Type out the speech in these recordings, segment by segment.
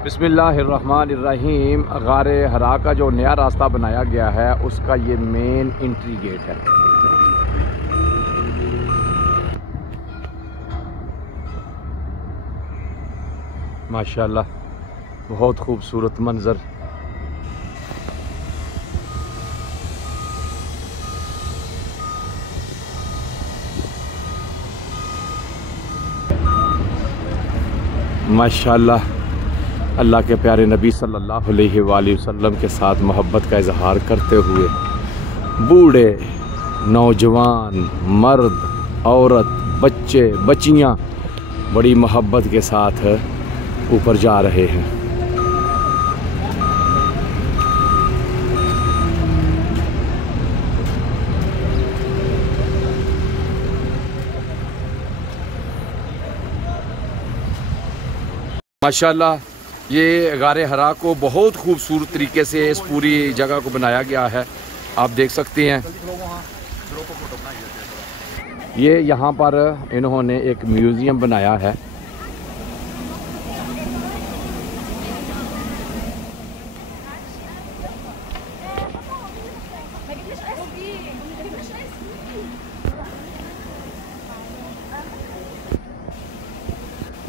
बिस्मिल्लाहिर्रहमानिर्रहीम। गारे हरा का जो नया रास्ता बनाया गया है उसका ये मेन एंट्री गेट है। माशाल्लाह बहुत खूबसूरत मंज़र। माशाल्लाह अल्लाह के प्यारे नबी सल्लल्लाहु अलैहि वसल्लम के साथ मोहब्बत का इजहार करते हुए बूढ़े, नौजवान, मर्द, औरत, बच्चे, बच्चियां बड़ी मोहब्बत के साथ ऊपर जा रहे हैं। माशाल्लाह ये गारे हरा को बहुत खूबसूरत तरीके से इस पूरी जगह को बनाया गया है। आप देख सकते हैं ये यहाँ पर इन्होंने एक म्यूज़ियम बनाया है।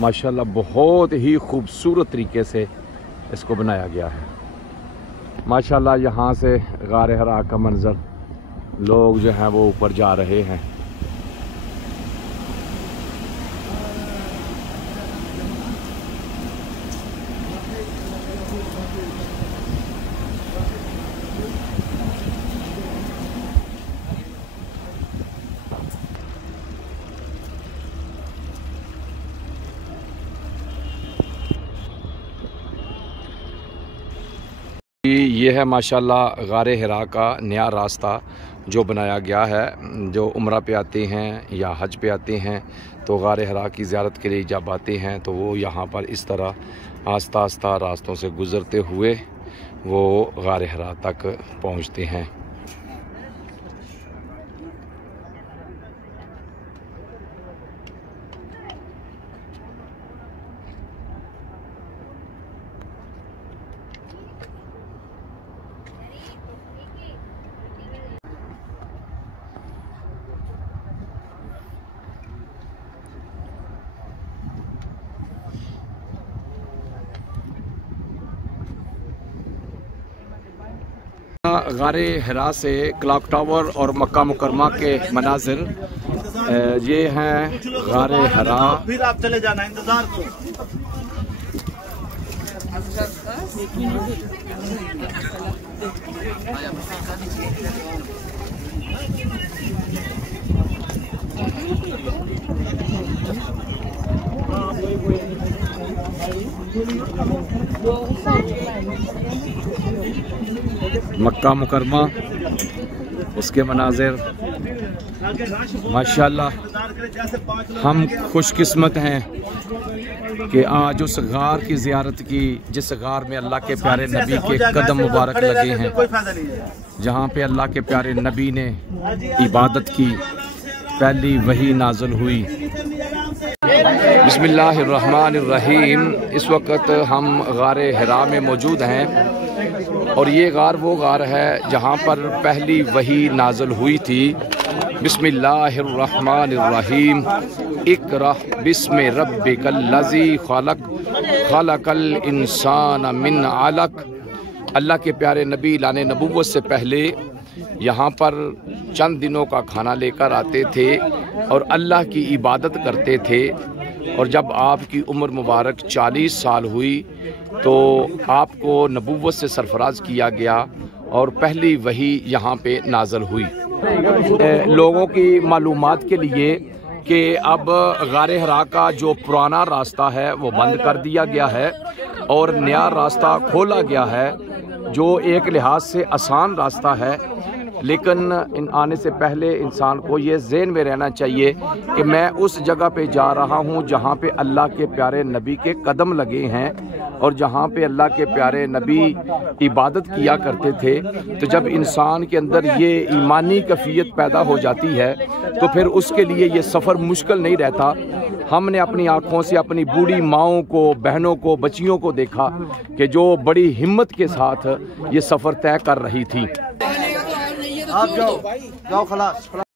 माशाल्लाह बहुत ही खूबसूरत तरीके से इसको बनाया गया है। माशाल्लाह यहाँ से गारे हरा का मंज़र, लोग जो हैं वो ऊपर जा रहे हैं। ये है माशाल्लाह गारे हिरा का नया रास्ता जो बनाया गया है। जो उम्रा पे आते हैं या हज पे आते हैं तो गारे हिरा की ज़ियारत के लिए जब आते हैं तो वो यहाँ पर इस तरह आस्ता आस्ता रास्तों से गुज़रते हुए वो गारे हिरा तक पहुँचते हैं। गारे हिरा से क्लॉक टावर और मक्का मुकरमा के मनाजिर ये हैं गारे हिरा। फिर आप चले जाना, इंतजार को। मक्का मुकरमा उसके मनाजिर। माशाल्लाह हम खुशकिस्मत हैं कि आज उस गार की ज़ियारत की जिस गार में अल्लाह के प्यारे नबी के कदम मुबारक लगे हैं, जहाँ पे अल्लाह के प्यारे नबी ने इबादत की, पहली वही नाज़िल हुई। बिस्मिल्लाहिर्रहमानिर्रहीम। इस वक्त हम गारे हिरा में मौजूद हैं और ये गार वो गार है जहाँ पर पहली वही नाज़िल हुई थी। बिस्मिल्लाहिर्रहमानिर्रहीम। इक़रा बिस्मि रब्बिकल लज़ी खलक़ खलक़ल इंसान मिन अलक़। अल्लाह के प्यारे नबी लाने नबूवत से पहले यहाँ पर चंद दिनों का खाना लेकर आते थे और अल्लाह की इबादत करते थे। और जब आपकी उम्र मुबारक 40 साल हुई तो आपको नबूवत से सरफराज किया गया और पहली वही यहाँ पे नाज़िल हुई। लोगों की मालूमात के लिए कि अब गारे हिरा का जो पुराना रास्ता है वो बंद कर दिया गया है और नया रास्ता खोला गया है जो एक लिहाज से आसान रास्ता है। लेकिन इन आने से पहले इंसान को ये ज़हन में रहना चाहिए कि मैं उस जगह पे जा रहा हूँ जहाँ पे अल्लाह के प्यारे नबी के कदम लगे हैं और जहाँ पे अल्लाह के प्यारे नबी इबादत किया करते थे। तो जब इंसान के अंदर ये ईमानी कैफियत पैदा हो जाती है तो फिर उसके लिए ये सफ़र मुश्किल नहीं रहता। हमने अपनी आँखों से अपनी बूढ़ी माओं को, बहनों को, बच्चियों को देखा कि जो बड़ी हिम्मत के साथ ये सफ़र तय कर रही थी। आप जाओ खलास।